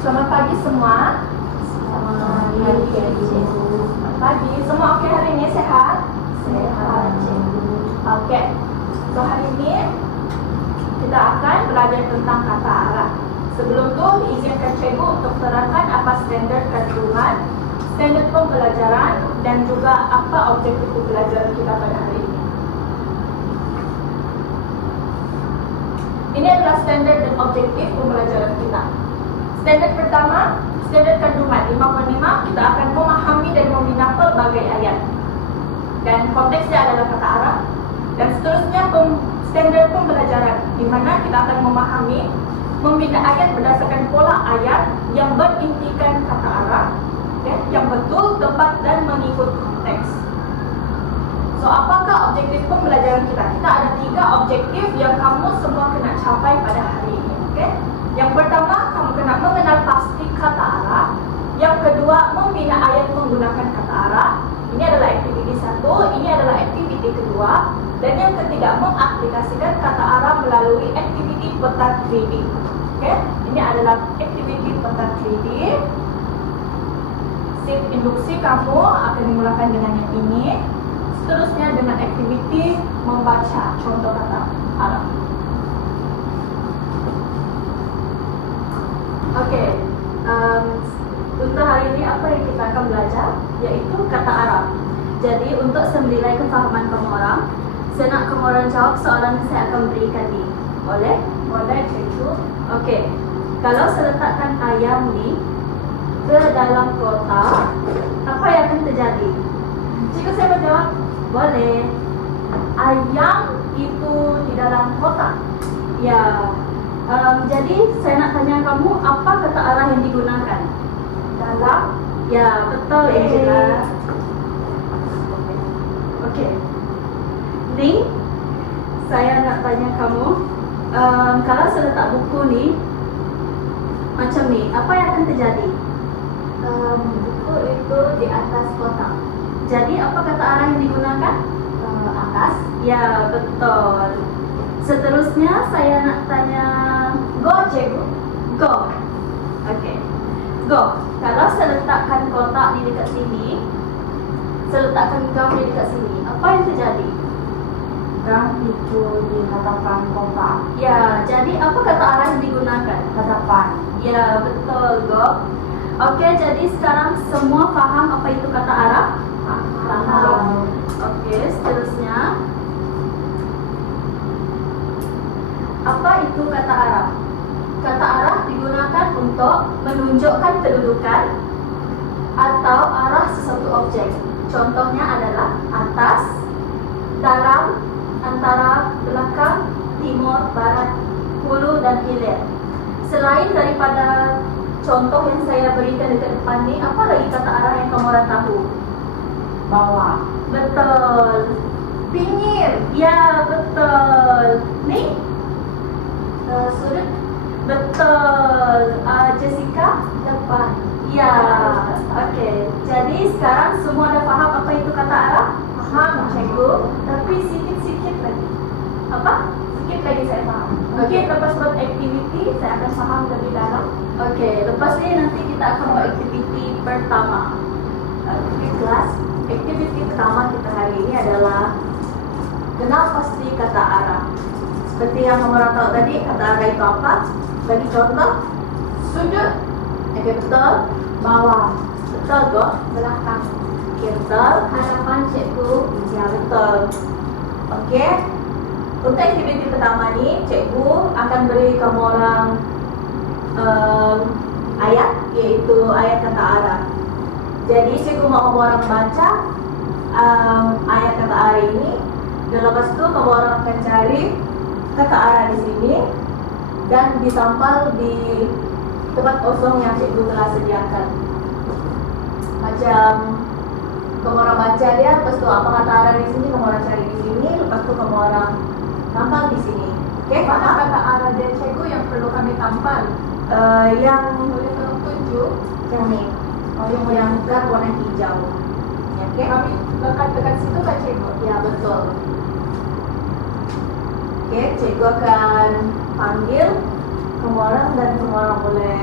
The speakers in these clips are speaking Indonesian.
Selamat pagi semua. Selamat pagi. Selamat pagi. Semua oke hari ini sehat? Sehat, Cikgu. Oke. So hari ini kita akan belajar tentang kata arah. Sebelum itu izinkan Cikgu untuk terangkan apa standar kandungan, standar pembelajaran, dan juga apa objektif pembelajaran kita pada hari ini. Ini adalah standar dan objektif pembelajaran kita. Standar pertama, standar kandungan 5.5, kita akan memahami dan membina pelbagai ayat. Dan konteksnya adalah kata arah. Dan seterusnya standar pembelajaran, di mana kita akan memahami, membina ayat berdasarkan pola ayat yang berintikan kata arah, yang betul, tepat, dan mengikut konteks. So, apakah objektif pembelajaran kita? Kita ada 3 objektif yang kamu semua kena capai pada hari ini. Yang pertama, kamu kena mengenal pasti kata arah. Yang kedua, membina ayat menggunakan kata arah. Ini adalah aktiviti 1, ini adalah aktiviti kedua. Dan yang ketiga, mengaplikasikan kata arah melalui aktiviti peta 3D. Ini adalah aktiviti peta 3D. Shift induksi kamu akan dimulakan dengan yang ini. Seterusnya dengan aktiviti membaca contoh kata arah. Untuk hari ini apa yang kita akan belajar? Yaitu kata arah. Jadi untuk semilai kefahaman kamu orang, saya nak kamu orang jawab soalan yang saya akan berikan ni. Boleh? Boleh, Cikgu. Okey. Kalau saya letakkan ayam ni ke dalam kotak, apa yang akan terjadi? Cikgu, saya menjawab. Boleh. Ayam itu di dalam kotak. Ya. Jadi saya nak tanya kamu, apa kata arah yang digunakan? Dalam. Ya, betul Angela. Okey. Ni, saya nak tanya kamu, kalau saya letak buku ni macam ni, apa yang akan terjadi? Buku itu di atas kotak. Jadi apa kata arah yang digunakan? Atas. Ya, betul. Seterusnya saya nak tanya Go, Cikgu. go. Okey. Go. Kalau saya letakkan kotak ni dekat sini, saya letakkan gam ni dekat sini, apa yang terjadi? Gam itu di hadapan kotak. Ya, jadi apa kata arah yang digunakan? Hadapan. Ya, betul, go. Okey, jadi sekarang semua faham apa itu kata arah? Faham. Okey, seterusnya apa itu kata arah? Kata arah digunakan untuk menunjukkan kedudukan atau arah sesuatu objek. Contohnya adalah atas, dalam, antara, belakang, timur, barat, hulu, dan hilir. Selain daripada contoh yang saya berikan dekat depan ni, apa lagi kata arah yang kamu orang tahu? Bawah. Betul. Pinggir. Ya, betul. Ni? Sudut. Betul. Jessica? Depan. Ya. Okey. Jadi sekarang semua dah faham apa itu kata arah? Paham, Cikgu. Tapi sikit-sikit lagi. Apa? Sikit lagi saya paham. Mungkin lepas buat aktiviti, saya akan paham lebih dalam. Okey. Lepas ni nanti kita akan buat aktiviti pertama. Di kelas, aktiviti pertama kita hari ini adalah kenal pasti kata arah. Seperti yang kamu orang tahu tadi, kata arah itu apa? Bagi contoh, sudut. Okey, betul. Bawah. Betul, Go. Belakang. Okey, betul. Hadapan, Cikgu. Ya, betul. Okey. Untuk aktiviti pertama ni, Cikgu akan beri kamu orang ayat, iaitu ayat kata arah. Jadi Cikgu mau kamu orang baca ayat kata arah ini, dan lepas itu kamu orang akan cari kata arah di sini dan ditampal di tempat kosong yang Cikgu telah sediakan. Macam kamu orang baca dia, lepas itu apa kata arah di sini kamu orang cari di sini, lepas itu kamu orang tampal di sini. Okey, Mana faham? kata arah dan Cikgu yang perlu kami tampal? Yang Boleh tolong tunjuk? yang ni, yang bukan warna hijau. Ya, okey? Kami lekat dekat situ kan Cikgu? Ya, betul. Okey, Cikgu akan panggil semua orang dan semua orang boleh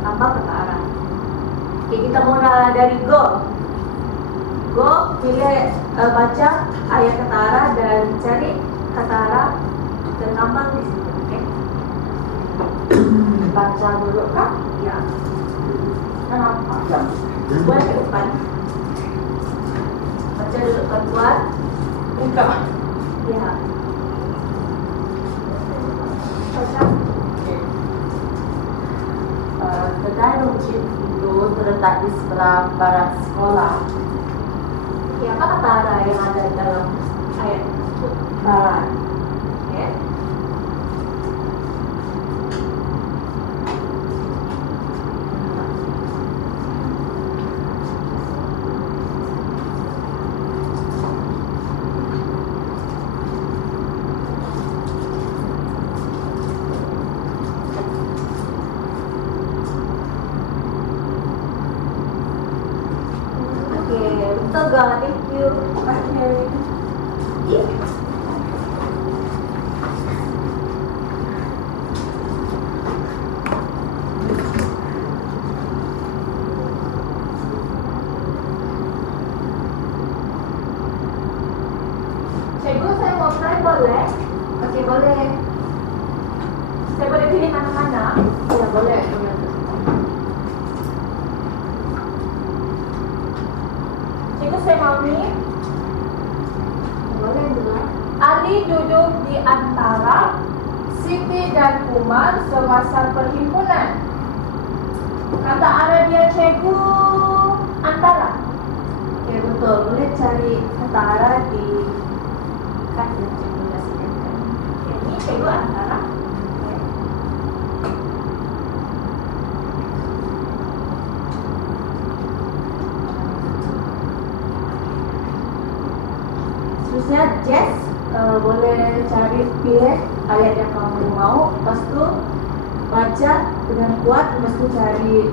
tambah kata arah. Oke, kita mulai dari go. Go, pilih baca ayat kata arah dan cari kata arah dan tambah di situ. Oke. Baca dulu kah? Ya. Kenapa? Boleh ke depan. Baca dulu kuat. Buka. Ya. Baca. Kedai runcit itu terletak di sebelah barat sekolah. Ya, apa kata arah yang ada di dalam ayat tersebut? Barat. Oke. Oke, betul gak? Thank you. Iya. Cikgu, saya mau try boleh? Oke, boleh. Saya boleh pilih mana-mana? Ya, boleh. Cikgu, saya mau nih. Boleh juga. Ali duduk di antara Siti dan Umar semasa perhimpunan. Kata arah dia, cikgu, antara. Oke, betul. Boleh cari kata arah di kan yang cikgu kasihkan. Oke, ini cikgu antara. Oke. Seterusnya Jess, boleh cari pilih ayat yang kamu mau, lepas itu baca dengan kuat, lepas itu cari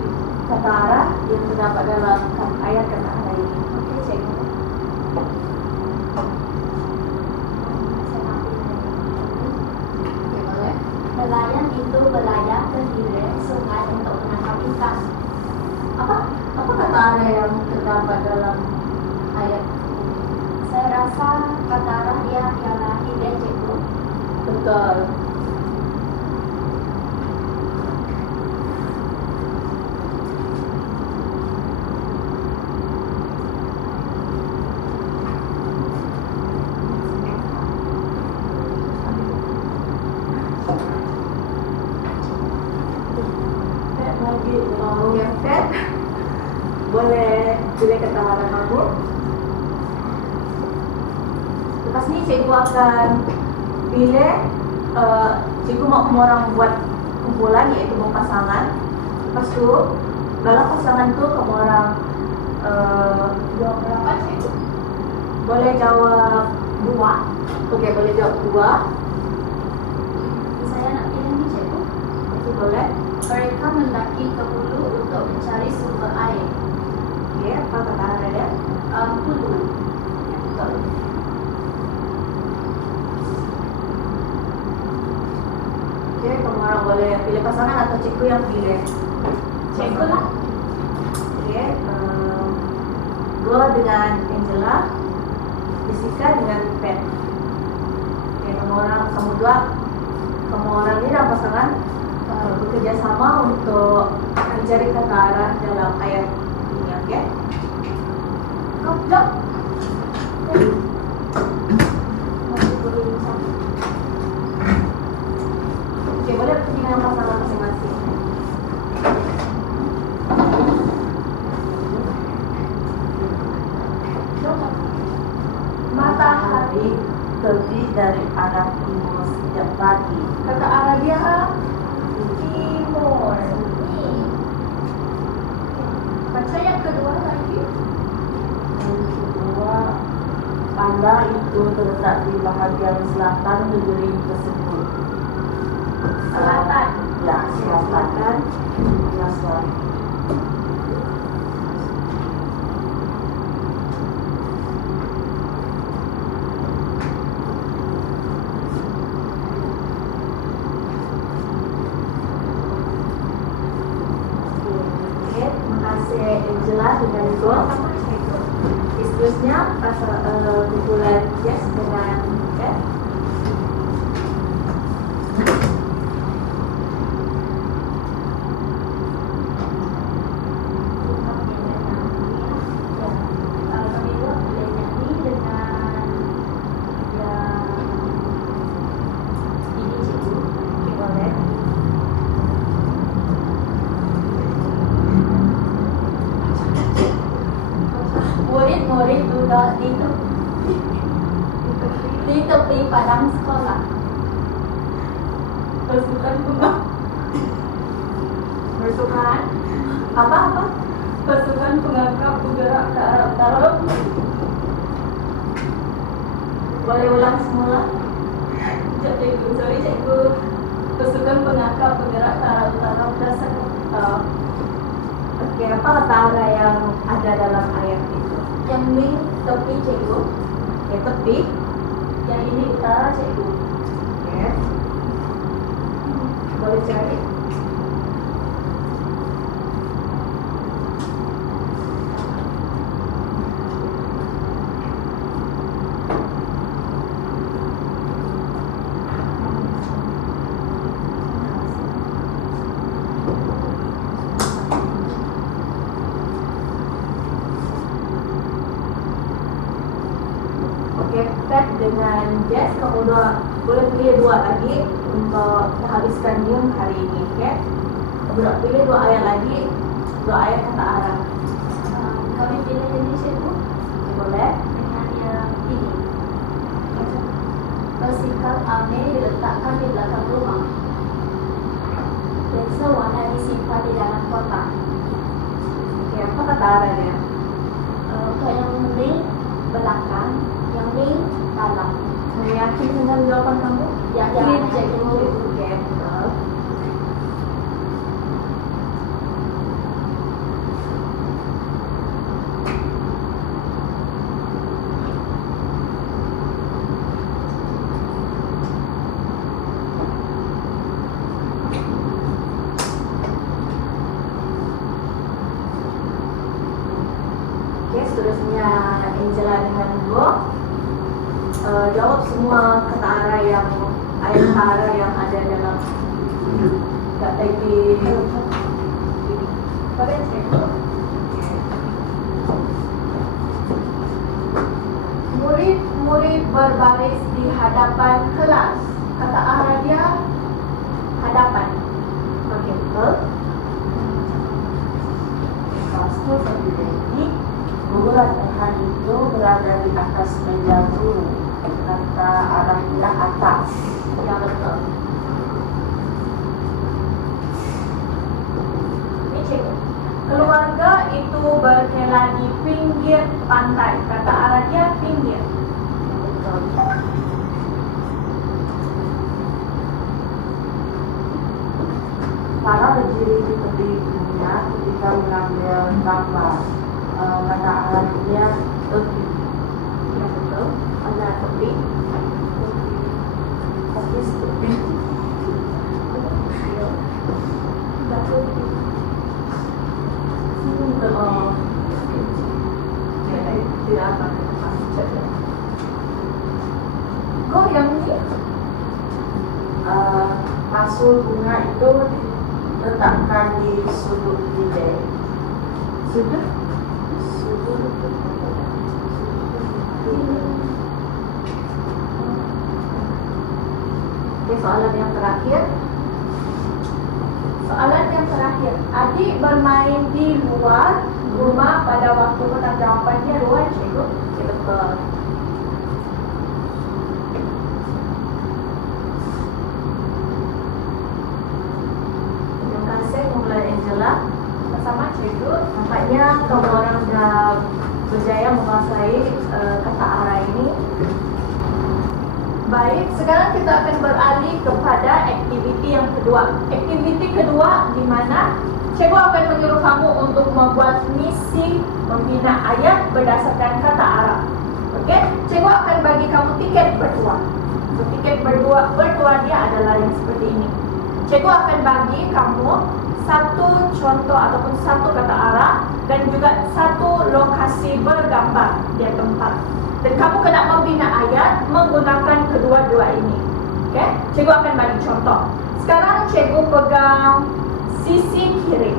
kata arah yang terdapat dalam ayat kata arah ini. Oke, cikgu. Oke, boleh. Nelayan itu berlayar ke hilir sungai untuk menangkap ikan. Apa kata arah yang terdapat dalam ayat? Saya rasa kata arah dia ialah hilir, cikgu. Betul. Lagi mau yang set, boleh pilih kata arah kamu. Lepas ini cikgu akan pilih, cikgu mau orang buat kumpulan yaitu mau pasangan. Lepas itu dalam pasangan itu kamu orang Jawab berapa, cikgu? boleh jawab 2. Oke, boleh jawab 2. Saya nak pilih ni, cikgu. Oke, boleh. Mereka mendaki ke hulu untuk mencari sumber air. Oke, apa kata arah dia? Hulu. Ya, betul. Oke, kamu orang boleh pilih pasangan atau cikgu yang pilih? Cikgu lah. Oke, gue dengan Angela, Jessica dengan Pet. Oke, kamu orang ini dalam pasangan bekerja sama untuk mencari kata arah dalam ayat ini, oke? Goblok. Oke, boleh pergi dengan pasangan masing-masing. Matahari. Terbit dari arah timur sejak pagi. Kata arah dia timur. Baca yang kedua lagi. Yang kedua, pandang itu terletak di bahagian selatan negeri tersebut. Selatan. Ya, selatan. Ya, selatan. Angela dengan Go. Sama cikgu. Seterusnya kumpulan Jess dengan Kat. Kalau kami dua boleh nyanyi dengan yang ini cikgu. Oke, boleh. Murid-murid duduk di tepi padang sekolah. Pasukan pengawal. Bersukan. Apa? Pasukan pengangkap bergerak ke arah utara. Boleh ulang semula? Cikgu, sorry cikgu. Pasukan pengangkap bergerak ke arah utara berdasarkan Oke, apa kata arah yang ada dalam ayat itu? Yang ini tepi cikgu, Ya, tepi. yang ini utara cikgu. Oke. Boleh cari. Oke, Kat dengan Jess, kamu boleh pilih dua lagi untuk menghabiskan Nyum hari ini, oke? Kamu nak pilih dua ayat lagi, dua ayat kata arah. Kami pilih ini cikgu Oke, boleh? dengan yang ini. Bersikap Ame diletakkan di belakang rumah. Lensa warna disimpan di dalam kotak. Oke, apa kata arahnya? Untuk yang ini belakang, yang ini dalam. Kamu yakin dengan jawaban kamu? Yakin, cikgu. Oke, betul. Oke, seterusnya Angela dengan Go. Jawab semua kata arah yang ayat kata arah yang ada dalam di Boleh cikgu. Murid-murid berbaris di hadapan kelas. Kata arah dia hadapan. Oke, betul. Pasti seperti ini. Guru latihan itu berada di atas meja guru. Kata arahnya atas. Ya betul. Ini cikgu. Keluarga itu berkela di pinggir pantai. Kata arah dia pinggir. Betul. Para berdiri di tepi minyak ketika mengambil gambar. Kata arahnya tepi. Ya betul. Ada tepi. Tapi tepi. Oh. Tidak apa. Go yang ini. Pasul bunga itu diletakkan di sudut bidai. Sudut? Sudut. Oke, soalan yang terakhir. Soalan yang terakhir. Adik bermain di luar rumah pada waktu petang jawabannya luar cikgu. Oke, betul. Terima kasih kumpulan Angela. Bersama cikgu. Nampaknya kamu orang sudah berjaya menguasai kata arah ini. Baik, sekarang kita akan beralih kepada aktiviti yang kedua. Aktiviti kedua di mana cikgu akan menyuruh kamu untuk membuat misi membina ayat berdasarkan kata arah. Oke, cikgu akan bagi kamu tiket berdua. So, tiket berdua dia adalah yang seperti ini. Cikgu akan bagi kamu satu contoh ataupun satu kata arah dan juga satu lokasi bergambar dia tempat. Dan kamu kena membina ayat menggunakan kedua-dua ini. Okey, cikgu akan bagi contoh. Sekarang cikgu pegang sisi kiri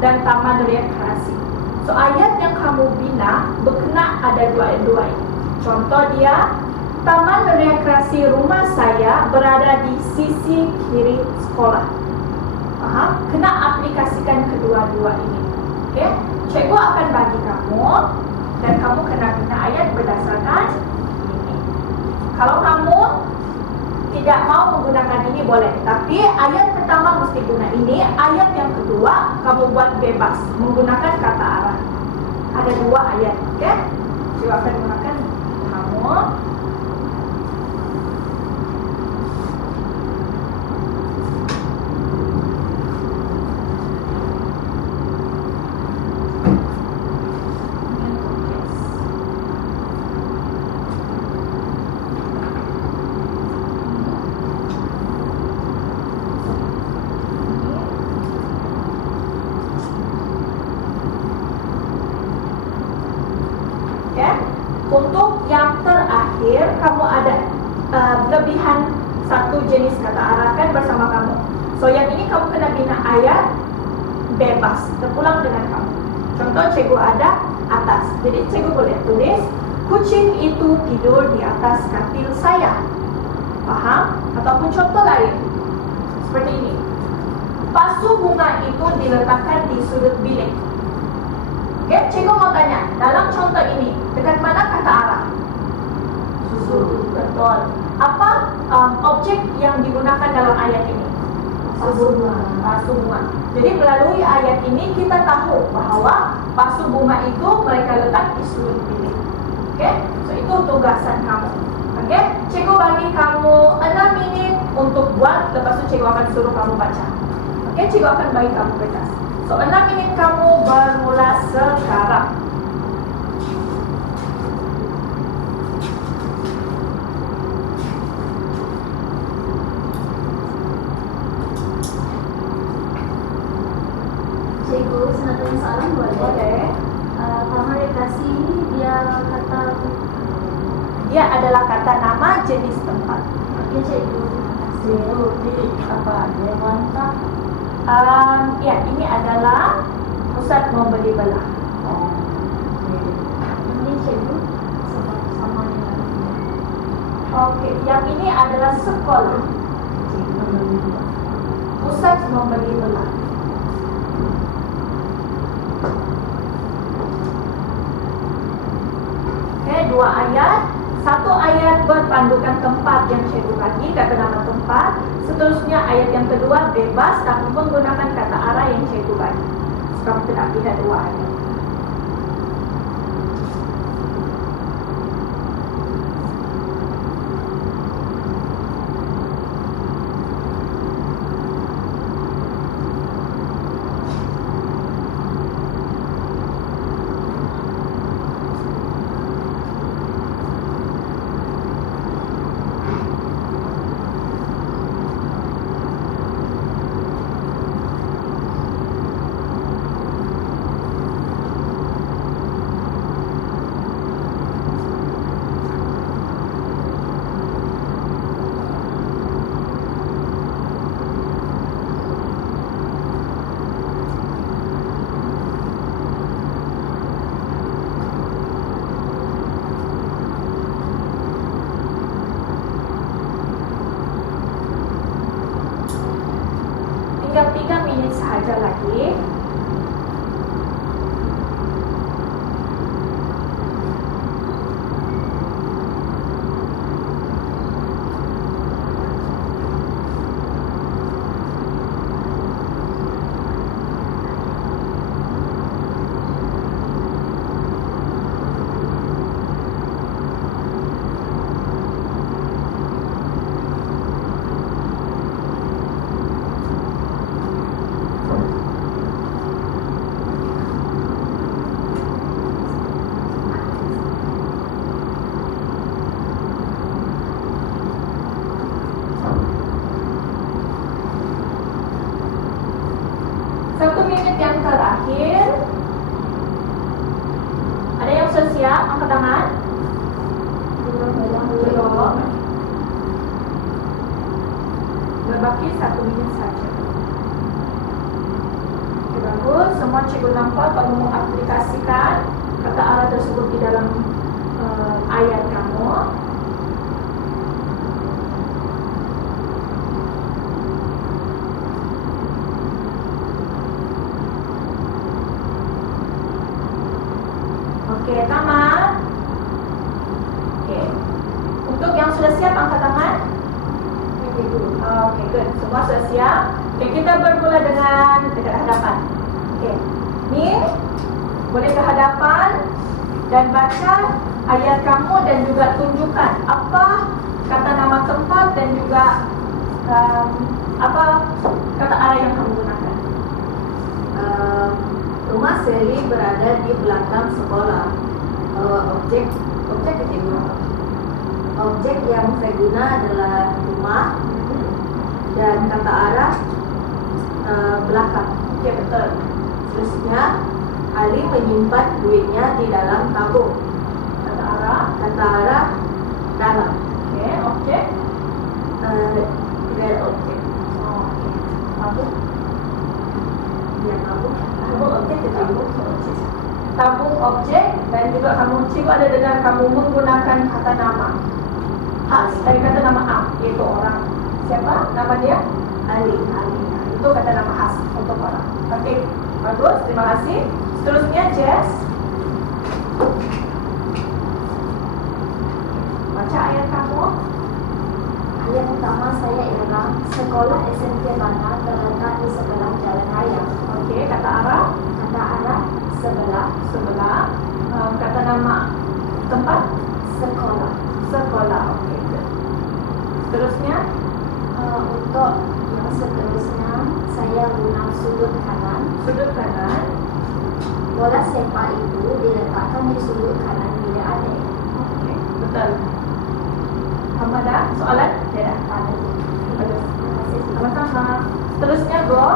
dan taman rekreasi. So ayat yang kamu bina berkena ada dua ini. Contoh dia, taman rekreasi rumah saya berada di sisi kiri sekolah. Faham? Kena aplikasikan kedua-dua ini. Okey, cikgu akan bagi kamu dan kamu kena bina ayat berdasarkan ini. Kalau kamu tidak mau menggunakan ini boleh, tapi ayat pertama mesti guna ini, ayat yang kedua kamu buat bebas menggunakan kata arah. Ada dua ayat, okey? Cikgu akan gunakan kamu. Untuk yang terakhir, kamu ada lebihan satu jenis kata arah kan bersama kamu. So yang ini kamu kena bina ayat bebas, terpulang dengan kamu. Contoh cikgu ada atas. Jadi cikgu boleh tulis, kucing itu tidur di atas katil saya. Paham? Ataupun contoh lain seperti ini. Pasu bunga itu diletakkan di sudut bilik. Okay, cikgu mau tanya, dalam contoh ini, dekat mana kata arah? Sudut. Betul. Apa objek yang digunakan dalam ayat ini? Pasu bunga. Jadi melalui ayat ini kita tahu bahawa pasu bunga itu mereka letak di sudut bilik. Okay? So itu tugasan kamu. Okay? Cikgu bagi kamu 6 minit untuk buat, lepas tu cikgu akan suruh kamu baca. Okay? Cikgu akan bagi kamu kertas. So 6 minit kamu bermula sekarang. Cikgu, saya nak tanya soalan boleh? Boleh. Taman rekreasi ini Dia adalah kata nama jenis tempat. Okey cikgu, terima kasih. Apa? Dia mantap. Ya, ini adalah pusat membeli belah. Oh. Ini cikgu sama dengan ini. Okey, yang ini adalah sekolah. Pusat membeli belah. Okey, dua ayat. Satu ayat berpandukan tempat yang cikgu bagi, kata nama tempat. Seterusnya ayat yang kedua bebas tapi menggunakan kata arah yang cikgu bagi. Sekarang tidak pilih dua ayat. Tinggal 3 minit sahaja lagi. terakhir, ada yang sudah siap? Angkat tangan. Belum. Berbaki 1 menit saja. Oke, bagus. Semua cikgu nampak kamu mengaplikasikan kata arah tersebut di dalam ayat kamu. Oke, tamat. Oke. Untuk yang sudah siap angkat tangan. Oke, good. Semua sudah siap. Oke, kita bermula dengan dekat hadapan. Oke. Ni boleh ke hadapan dan baca ayat kamu dan juga tunjukkan apa kata nama tempat dan juga apa kata arah yang kamu gunakan. Rumah Sally berada di belakang sekolah. Objek itu. Objek yang saya guna adalah rumah dan kata arah belakang. Oke, betul. Terusnya Ali menyimpan duitnya di dalam tabung. Kata arah. Kata arah dalam. Oke, objek. Tidak objek. Oh, oke. Tabung. Ya tabung. Tabung objek itu. Tabung objek dan juga kamu cikgu ada dengar kamu menggunakan kata nama khas dari kata nama A, yaitu orang. Siapa nama dia? Ali. Itu kata nama khas untuk orang. Oke, bagus, terima kasih. Seterusnya Jess, baca ayat kamu. Ayat pertama saya ialah sekolah SMP mana terletak di sebelah jalan raya. Oke, kata arah Kata arah sebelah sebelah. Kata nama tempat sekolah. sekolah. Oke, good. Seterusnya Untuk yang seterusnya saya guna sudut kanan. sudut kanan. Bola sepak itu diletakkan di sudut kanan bila ada. Oke, betul. Kamu ada soalan? Tidak. Pada Bagus. terima kasih. Sama-sama. Seterusnya Go.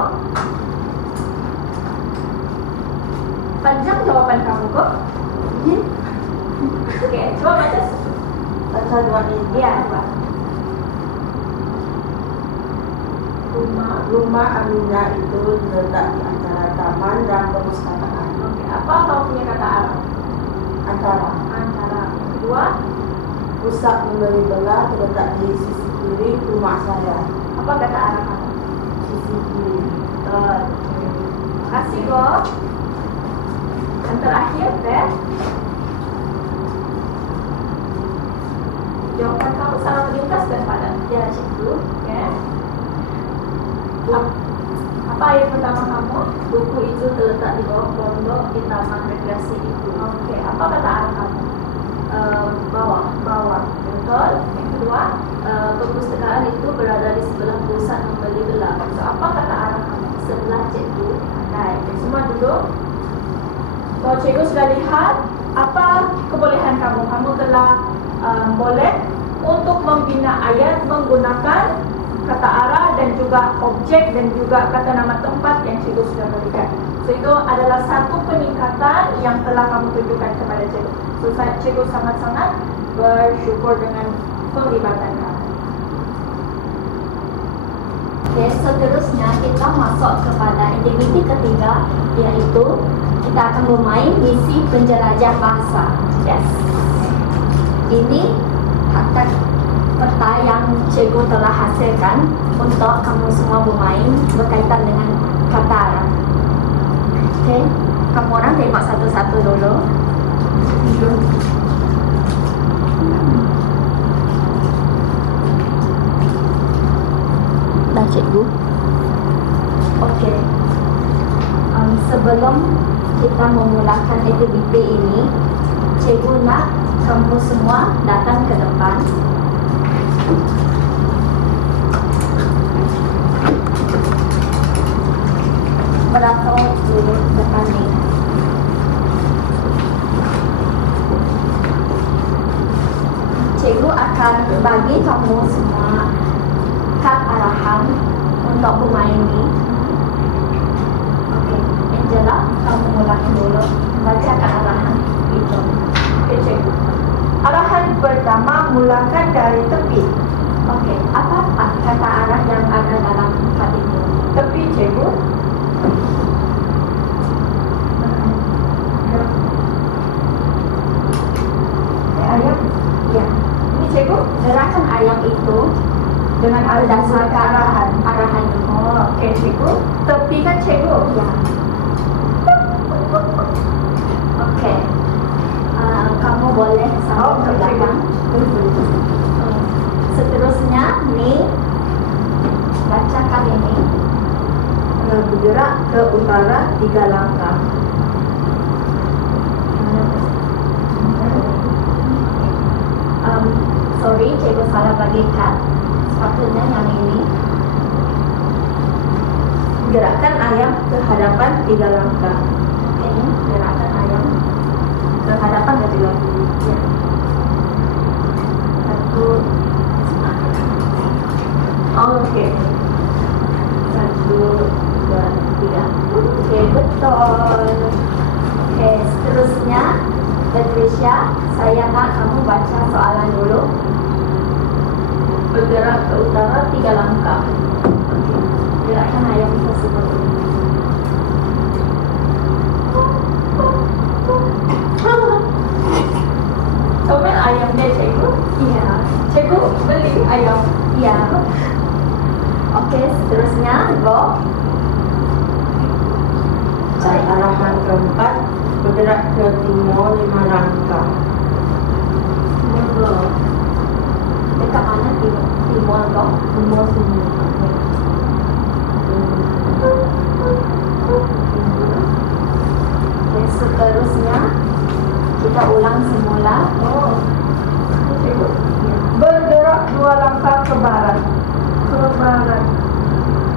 Panjang jawaban kamu Go. Oke, coba baca. Baca dua ini. Iya, coba. Rumah Aminah itu terletak di antara taman dan perpustakaan. Oke, apa kau punya kata arah? Antara Antara. Yang kedua, pusat membeli belah terletak di sisi kiri rumah saya. apa kata arah kamu? Sisi kiri. Betul. Terima kasih Go. Yang terakhir, Beth. Jawaban kamu sangat lintas dan padat. Ya, cikgu. Oke. Apa ayat pertama kamu? Buku itu terletak di bawah pondok di taman rekreasi itu. Oke, apa kata arah kamu? Bawah. Bawah. Betul. Yang kedua, Perpustakaan itu berada di sebelah pusat membeli belah. so, apa kata arah kamu? Sebelah cikgu. Baik, semua duduk. So, cikgu sudah lihat apa kebolehan kamu. Kamu telah boleh untuk membina ayat menggunakan kata arah dan juga objek dan juga kata nama tempat yang cikgu sudah berikan. So, itu adalah satu peningkatan yang telah kamu tunjukkan kepada cikgu. So, cikgu sangat-sangat bersyukur dengan penglibatan kamu. Oke, seterusnya kita masuk kepada aktiviti ketiga, yaitu kita akan bermain misi penjelajah bahasa. Yes. Ini peta yang cikgu telah hasilkan untuk kamu semua bermain berkaitan dengan kata arah. Oke, kamu orang tengok satu-satu dulu. Dah cikgu. Oke. Sebelum kita memulakan aktiviti ini, cikgu nak kamu semua datang ke depan. Beratur dulu depan ni. Cikgu akan bagi kamu semua kad arahan untuk bermain ni. Okey, Angela, kamu mulai dulu baca kearahan itu. Oke, cikgu. Arahan pertama, mulakan dari tepi. Oke, apa kata arah yang ada dalam empat itu? Tepi, cikgu. Ayam. Ya, Ini cikgu. gerakan ayam itu Dengan berdasarkan arahan itu. Oh, oke, cikgu. Tepi kan, cikgu? Ya. Oke. Kamu boleh Oh, sampai ke belakang. Seterusnya, nih bacakan ini. Bergerak ke utara 3 langkah. Sorry, cikgu salah bagikan. Sepatutnya yang ini. Gerakkan ayam ke hadapan 3 langkah. Ini gerakan ayam. Ke hadapan ke 3 langkah. Ya. Satu, Oh, oke. 1, 2, 3. oke betul. Oke, seterusnya Patricia, saya nak kamu baca soalan dulu. Bergerak ke utara 3 langkah. Oke, gerakan ayam tersebut. Comel ayam deh, cikgu. Iya, Cikgu beli ayam. iya. Oke, seterusnya go. Arahan keempat, bergerak ke timur 5 langkah. Dekat mana timur go? Timur sini. Oke, seterusnya kita ulang semula. Oh, cikgu. Bergerak 2 langkah ke barat. Ke barat.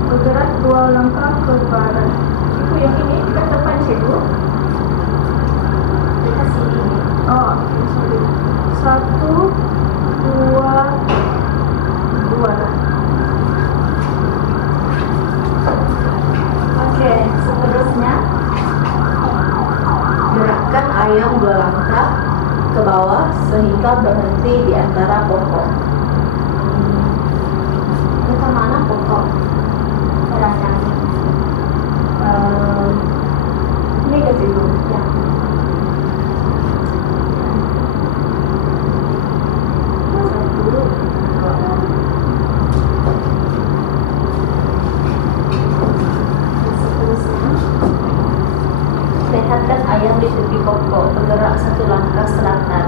Bergerak 2 langkah ke barat. Cikgu, yang ini dekat depan, cikgu. Dekat sini. Oh, sorry. 1, 2, 2 lah. Oke, seterusnya Gerakkan ayam 2 langkah ke bawah sehingga berhenti di antara pokok. dekat mana pokok? Gerakannya. Ini ke situ. Ya. Seterusnya, lihatkan ayam di tepi pokok, bergerak 1 langkah selatan.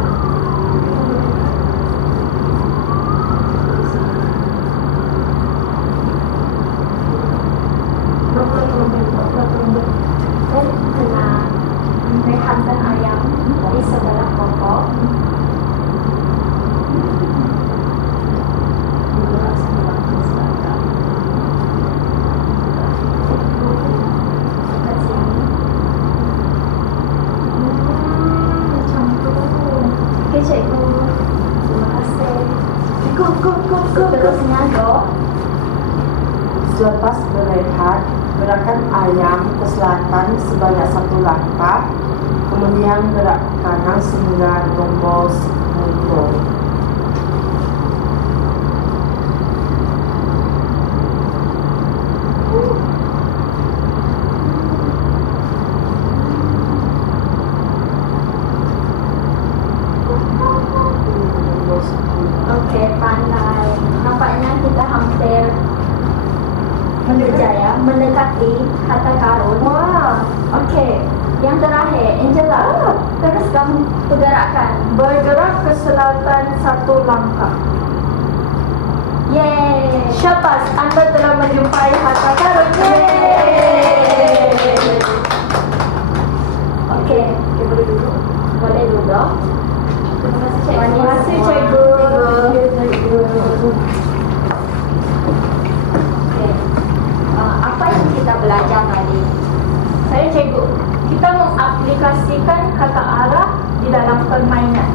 Dan kena lihatkan ayam di sebelah pokok. Bergerak 1 langkah selatan. Dekat sini. Macam tu. Oke, cikgu. Terima kasih. Go. Seterusnya go. Selepas berehat, gerakan ayam ke selatan sebanyak 1 langkah, kemudian gerak ke kanan sehingga nombor 10. Nombor 10. Oke, pandai. Nampaknya kita hampir berjaya mendekati kata karun. Wah, Oke, yang terakhir, Angela. Terus kamu pergerakan. bergerak ke selatan 1 langkah. Yeay. Syabas, Anda telah menjumpai harta karun. Oke, Boleh duduk. boleh duduk. Terima kasih, cikgu. Terima kasih, semua. cikgu. Oke. Apa yang kita belajar tadi? Saya cikgu. Kita mengaplikasikan kata arah di dalam permainan.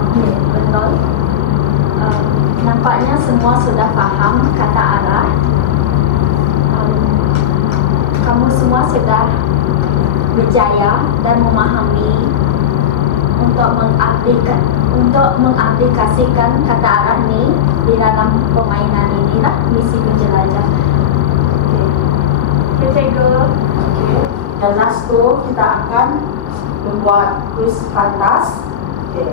Oke, betul. Nampaknya semua sudah paham kata arah. Kamu semua sudah berjaya dan memahami untuk mengaplikasikan kata arah ini di dalam permainan ini lah, misi penjelajah. Okay, cikgu. Okey. Dan last tu kita akan membuat kuis pantas. Okey.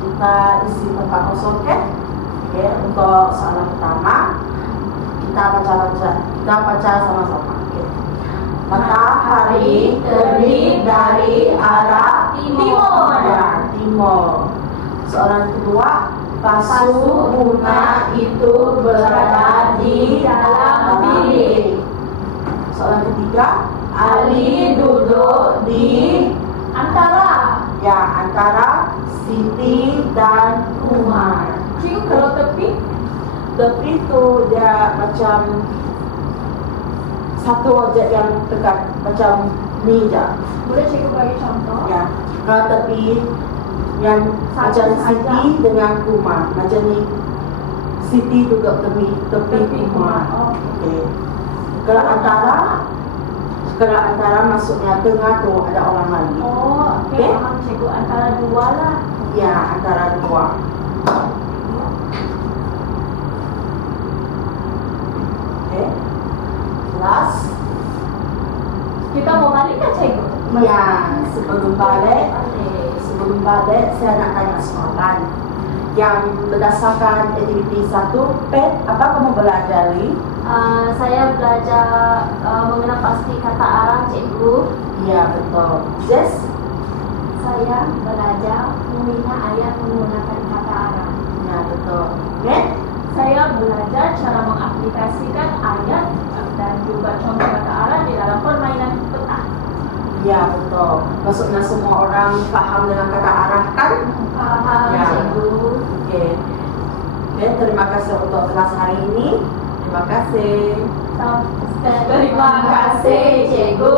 Kita isi tempat kosong, okey? Okey, untuk soalan pertama kita baca sama-sama. Okey. Matahari terbit dari arah Timur. Ya, timur. Soalan kedua, pasu bunga itu berada di dalam bilik. Soalan ketiga, Ali duduk di Antara. antara Siti dan Umar. Cikgu, kalau tepi, Tepi tu dia macam satu objek yang dekat, macam ni je. boleh cikgu bagi contoh? Ya, kalau tepi yang Satu macam sahaja. Siti dengan Umar, macam ni. Siti duduk tepi Umar. Oh. Okey. Kalau antara maksudnya tengah tu ada orang lain. Oh, okey, Okey. faham cikgu. Antara dua lah. Ya, antara dua. Okey. Jelas? Kita mau balik kan cikgu? Ya, sebelum balik saya nak tanya soalan yang berdasarkan aktiviti 1 PET, apa kamu belajar ni? Saya belajar mengenal pasti kata arah, cikgu. Ya, betul. Jess? Saya belajar membina ayat menggunakan kata arah. Ya, betul. Okey? Saya belajar cara mengaplikasikan ayat dan juga contoh kata arah di dalam permainan peta. Ya, betul. Maksudnya semua orang faham dengan kata arah kan? Paham, Ya. cikgu. Okey. Okey, terima kasih untuk kelas hari ini. Terima kasih. Terima kasih cikgu.